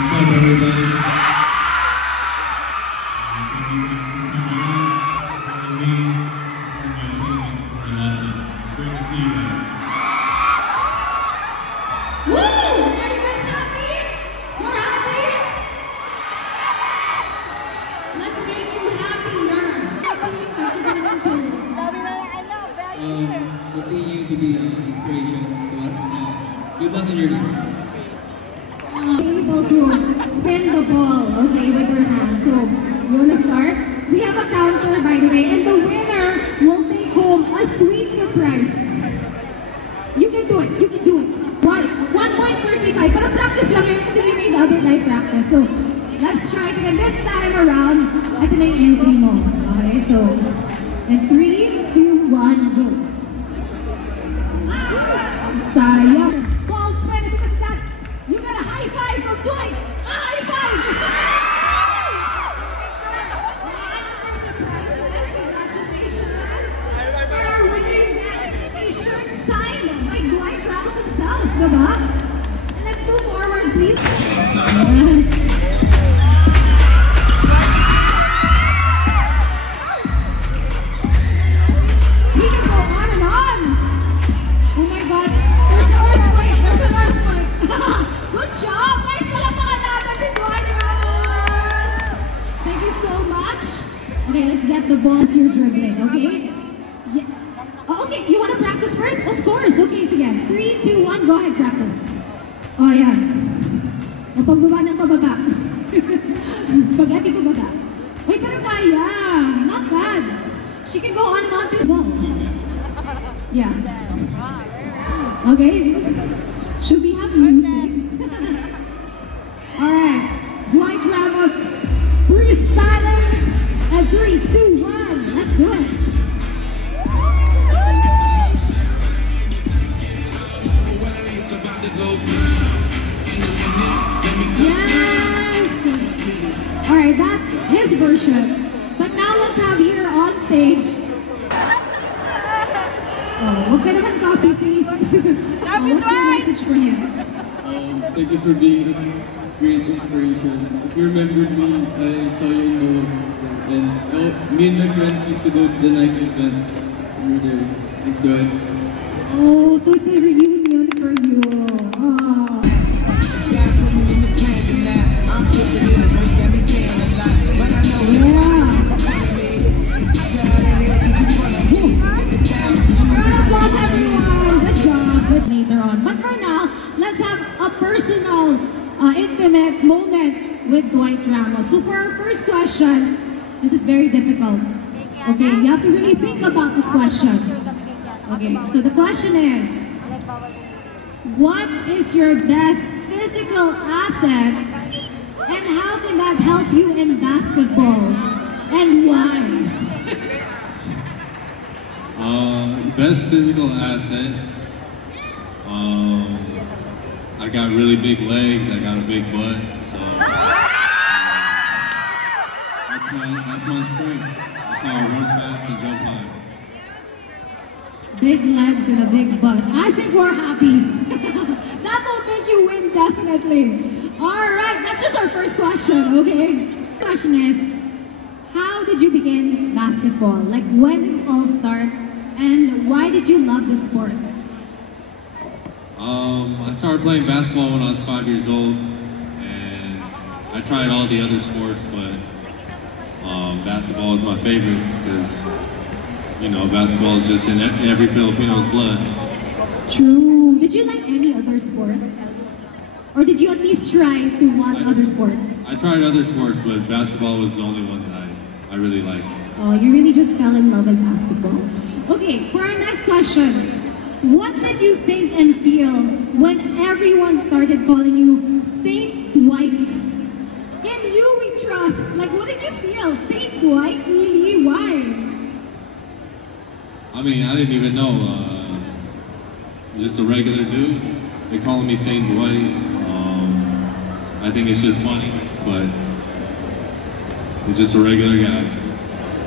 What's up, everybody? It's great to see you guys. Woo! Are you guys happy? More happy? Let's make you happier. Continue to be an inspiration to us. Good luck in your lives. Able to spin the ball, okay, with your hand. So, you want to start? We have a counter, by the way, and the winner will take home a sweet surprise. You can do it. You can do it. 1.35. Para practice lang yun kasi we need other life practice. So, let's try it again. This time around, ito na yung entry mo. Okay, so, in 3, 2, 1, go. Sayang. Ball spin because that, you got a high five from Dwight. A high five! Congratulations for winning a shirt signed by Dwight Ramos himself, diba? And let's move forward, please. Yes. We can go on and on. Oh my God, there's an earthquake, there's an earthquake. Good job, guys. Palakpakan natin si Dwight Ramos. Thank you so much. Okay, let's get the ball as you're dribbling, okay? Yeah. Oh, okay, you want to practice first? Of course. Okay, sige. 3, 2, 1, go ahead, practice. Oh, yeah. O, pababa ng pababa. Spaghetti pababa. Uy, pero kaya. Not bad. She can go on and on to small. Yeah. Okay. Should we have music? Alright. Dwight Ramos, freestyler. And 3, 2, 1. Let's do it. Yes! Alright, that's his version. But now let's have here on stage. Oh, huwag ka naman copy paste. What's your message for him? Thank you for being a great inspiration. If you remember me, I saw you in Noah. And me and my friends used to go to the night event. We were there. Thanks to it. Oh, so it's a reunion for you. Oh. Applause everyone. Good job. Good later on. But for now, let's have a personal, intimate moment with Dwight Ramos. So for our first question, this is very difficult. Okay, you have to really think about this question. Okay, so the question is, what is your best physical asset and how can that help you in basketball? And why? Best physical asset. I got really big legs. I got a big butt. So that's my strength. That's how I run fast and jump high. Big legs and a big butt. I think we're happy. That will make you win, definitely. All right, that's just our first question, okay? The question is, how did you begin basketball? Like, when did it all start? And why did you love the sport? I started playing basketball when I was 5 years old, and I tried all the other sports, but basketball is my favorite because, you know, basketball is just in every Filipino's blood. True. Did you like any other sport? Or did you at least try to one other sports? I tried other sports, but basketball was the only one that I really liked. Oh, you really just fell in love with basketball. Okay, for our next question, what did you think and feel when everyone started calling you Saint Dwight? In you we trust. Like, what did you feel? Saint Dwight? Really? Why? I mean, I didn't even know. Just a regular dude. They call me Saint Dwight. I think it's just funny, but he's just a regular guy.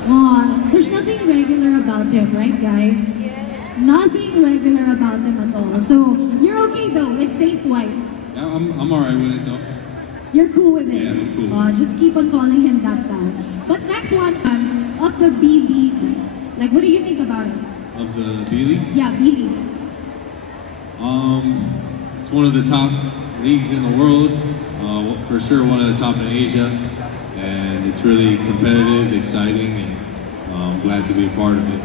Oh, there's nothing regular about him, right, guys? Nothing regular about him at all. So, you're okay though, it's Saint Dwight. Yeah, I'm alright with it though. You're cool with it? Yeah, I'm cool. Just keep on calling him that now. But next one, of the B League. Like, what do you think about it? Of the B League? Yeah, B League. It's one of the top leagues in the world. For sure, one of the top in Asia. And it's really competitive, exciting, and I'm glad to be a part of it.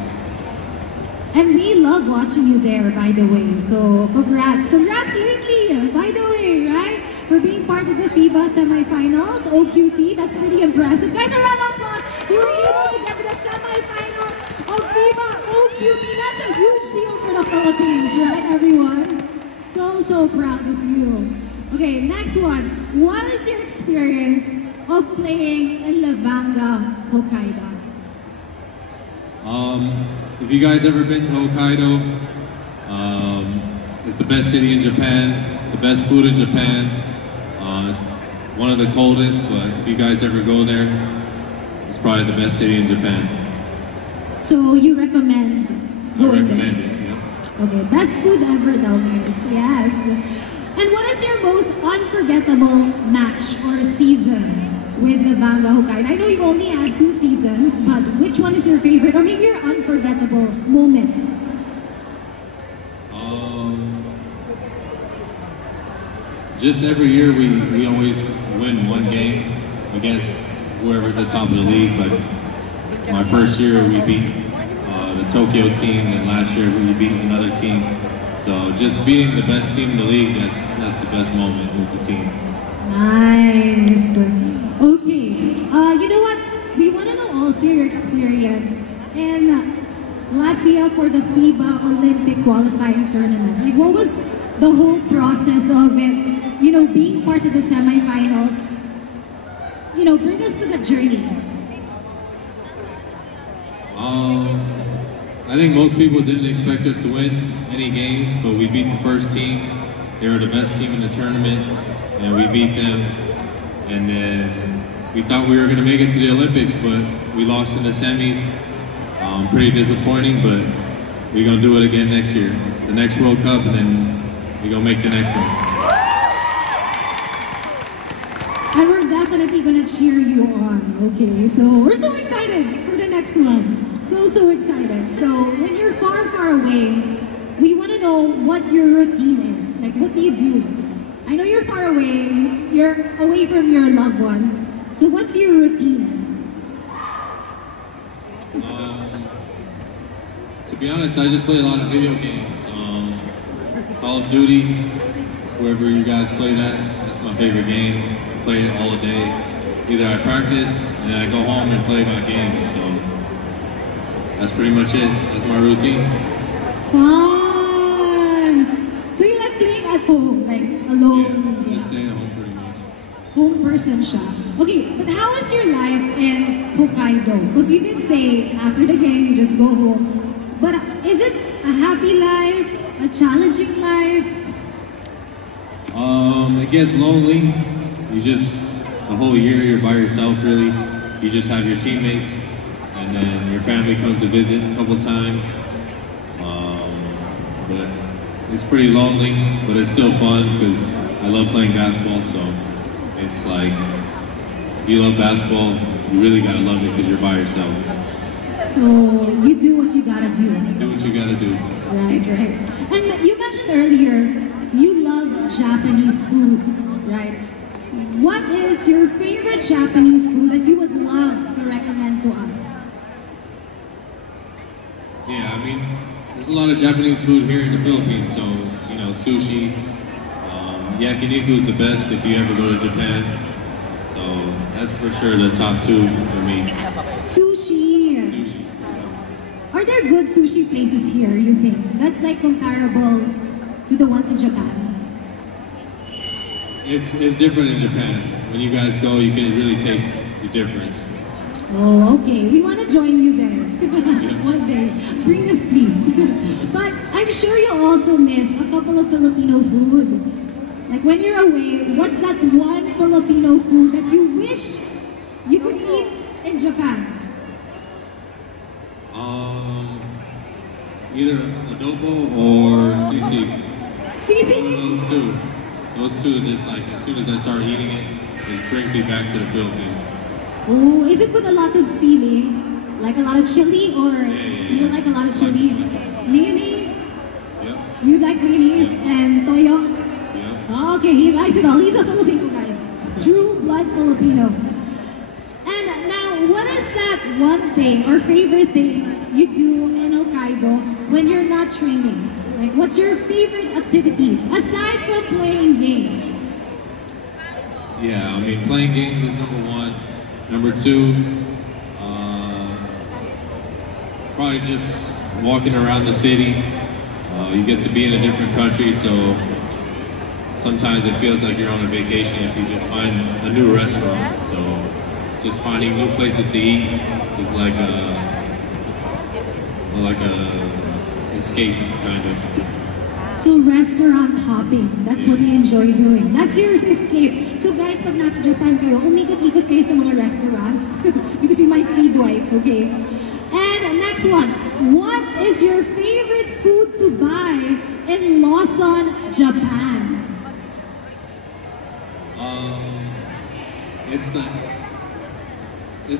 And we love watching you there, by the way. So, congrats. Congrats lately, by the way, right? For being part of the FIBA semifinals, OQT. That's pretty impressive. Guys, a round of applause. You were able to get to the semifinals of FIBA OQT. That's a huge deal for the Philippines, right, everyone? So proud of you. Okay, next one. What is your experience of playing in Lavanga, Hokkaido? If you guys ever been to Hokkaido, it's the best city in Japan, the best food in Japan. It's one of the coldest, but if you guys ever go there, it's probably the best city in Japan. So you recommend I going recommend there? it, yeah. Okay, best food ever though, guys. Yes. And what is your most unforgettable match or season with the Lavanga Hokkaido? I know you only had 2 seasons, but which one is your favorite or maybe your unforgettable moment? Just every year we always win one game against whoever's the top of the league. Like my first year we beat the Tokyo team, and last year we beat another team. So just beating the best team in the league, that's the best moment with the team. Nice. Okay. You know what? We want to know also your experience in Latvia for the FIBA Olympic qualifying tournament. Like, what was the whole process of it? You know, being part of the semifinals. You know, bring us to the journey. I think most people didn't expect us to win any games, but we beat the first team. They were the best team in the tournament, and we beat them. And then we thought we were going to make it to the Olympics, but we lost in the semis. Pretty disappointing, but we're going to do it again next year. The next World Cup, and then we're going to make the next one. And we're definitely gonna cheer you on, okay? So we're so excited for the next one. So excited. So when you're far away, we wanna know what your routine is. Like, what do you do? I know you're far away, you're away from your loved ones. So what's your routine? To be honest, I just play a lot of video games. Call of Duty, wherever you guys play that's my favorite game. I play it all day. Either I practice and then I go home and play my games. So that's pretty much it. That's my routine. Fun! So you like playing at home, like alone? Yeah, just staying at home pretty much. Home person siya. Okay, but how is your life in Hokkaido? Because you did say after the game you just go home. But is it a happy life? A challenging life? It gets lonely. The whole year you're by yourself really. You just have your teammates, and then your family comes to visit a couple times. But it's pretty lonely, but it's still fun because I love playing basketball, so it's like, if you love basketball, you really gotta love it because you're by yourself. So you do what you gotta do. Do what you gotta do. Right. And you mentioned earlier, you love Japanese food, right? What is your favorite Japanese food that you would love to recommend to us? Yeah, I mean, there's a lot of Japanese food here in the Philippines, so, you know, sushi. Yakiniku is the best if you ever go to Japan. So that's for sure the top 2 for me. Sushi. Sushi. Are there good sushi places here, you think? That's like comparable to the ones in Japan? It's different in Japan. When you guys go, you can really taste the difference. Oh, okay. We want to join you there. One day. Bring us, please. But I'm sure you also miss a couple of Filipino food. Like when you're away, what's that one Filipino food that you wish you could eat in Japan? Either adobo or sisig. Sisig? One of those 2. those two just like as soon as I start eating it, it brings me back to the Philippines. Oh, is it with a lot of sili? Like a lot of chili, or Yeah. you like a lot of chili? Mayonnaise? Yep. You like mayonnaise and toyo? Yep. Oh, okay, he likes it all. He's a Filipino, guys. True blood Filipino. And now, what is that one thing or favorite thing you do in Hokkaido when you're not training? Like, what's your favorite activity aside from playing games? Yeah, I mean, playing games is number one. Number two, probably just walking around the city. You get to be in a different country, so sometimes it feels like you're on a vacation if you just find a new restaurant. So just finding new places to eat is like a escape kind of. So restaurant hopping, that's what you enjoy doing. That's your escape. So guys, pag nasa Japan kayo, umikot-ikot kayo sa mga restaurants because you might see Dwight, okay? And next one, what is your favorite food to buy in Lawson, Japan? It's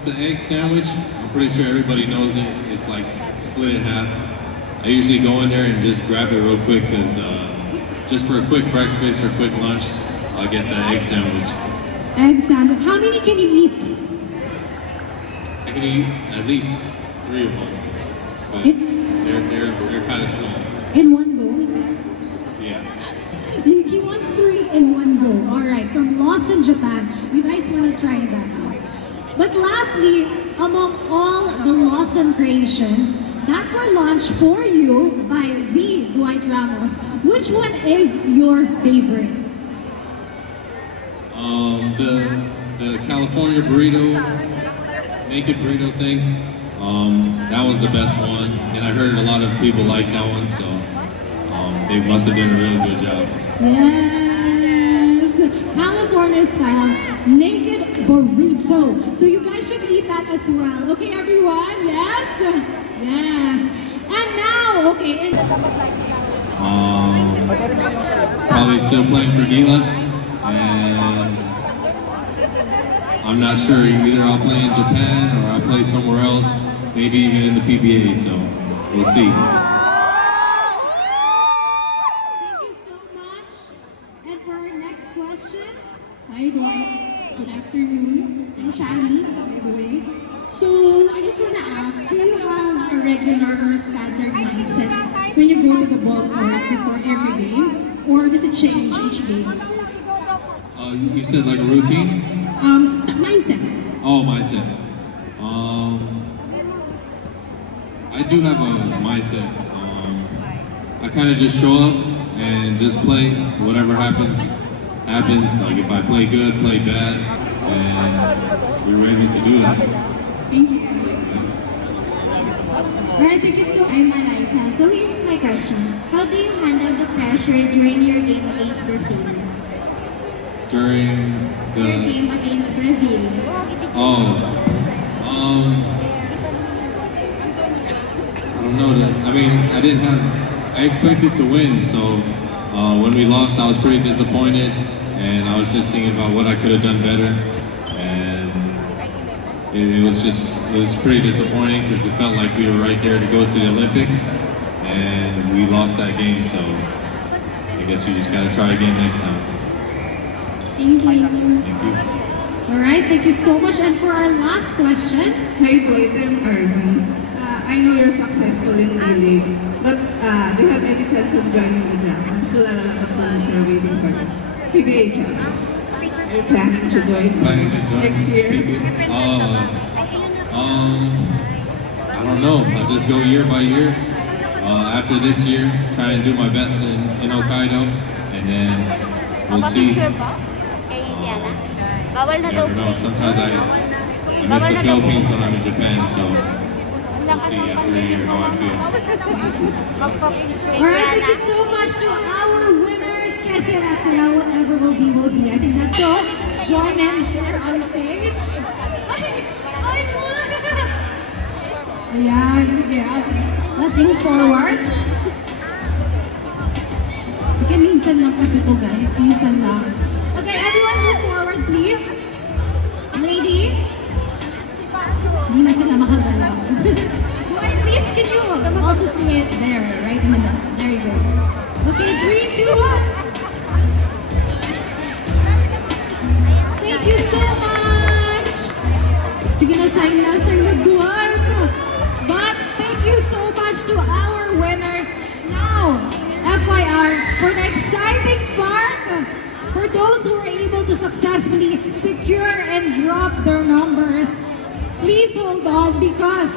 the egg sandwich. I'm pretty sure everybody knows it. It's like split in half. I usually go in there and just grab it real quick because just for a quick breakfast or quick lunch, I'll get the egg sandwich. Egg sandwich. How many can you eat? I can eat at least 3 of them. But they're kind of small. In one go? Yeah. He wants 3 in one go. Alright, from Lawson, Japan. You guys want to try that out. But lastly, among all the Lawson creations that were launched for you by the Dwight Ramos, which one is your favorite? The California burrito, naked burrito thing, that was the best one. And I heard a lot of people like that one, so they must have done a really good job. Yes! California style, naked burrito. So you guys should eat that as well. Okay, everyone? Yes? Yes. And now, okay. Probably still playing for Gilas, and I'm not sure. Either I'll play in Japan or I'll play somewhere else, maybe even in the PBA, so we'll see. Thank you so much. And for our next question, hi Dwight. Good afternoon. I'm Shally, by the way. So, I just want to ask, do you have a regular or standard mindset when you go to the ball court before every game? Or does it change each game? You said like a routine? Mindset. Oh, mindset. I do have a mindset. I kind of just show up and just play. Whatever happens, happens. Like if I play good, play bad, and we're ready to do it. Thank you. Alright, thank you so much. I'm Eliza. So here's my question. How do you handle the pressure during your game against Brazil? During Your the game against Brazil. I don't know. I mean, I expected to win, so when we lost, I was pretty disappointed, and I was just thinking about what I could have done better, and it was pretty disappointing because it felt like we were right there to go to the Olympics, and we lost that game, so I guess we just gotta try again next time. Thank you. Thank you. Alright, thank you so much. And for our last question, Hi Dwight, I'm Arby. I know you're successful in D-League, but do you have any plans of joining the draft? I'm still a lot of plans are waiting for the PBA draft. Are you planning to join Planning to join next year? I don't know. I'll just go year by year. After this year, try and do my best in Hokkaido, and then we'll see. Never know. Sometimes I miss the Philippines when I'm in Japan, so we'll see after a year how I feel. alright, thank you so much to our winners. Que sera, sera, whatever will be, will be. I think that's all. Join in here on stage. Yeah, sige. Let's move forward. Sige, minsan lang kasi to guys. Minsan lang. Okay, everyone move forward please. Ladies. Hindi na sila makagalaw. Boy, please, can you also stay there, right in the middle. There you go. Okay, 3, 2, 1. Thank you so much. Sige na, sign na Duarte. But thank you so much to our winners. Now, FYR, for the exciting part, for those who were able to successfully secure and drop their numbers, please hold on because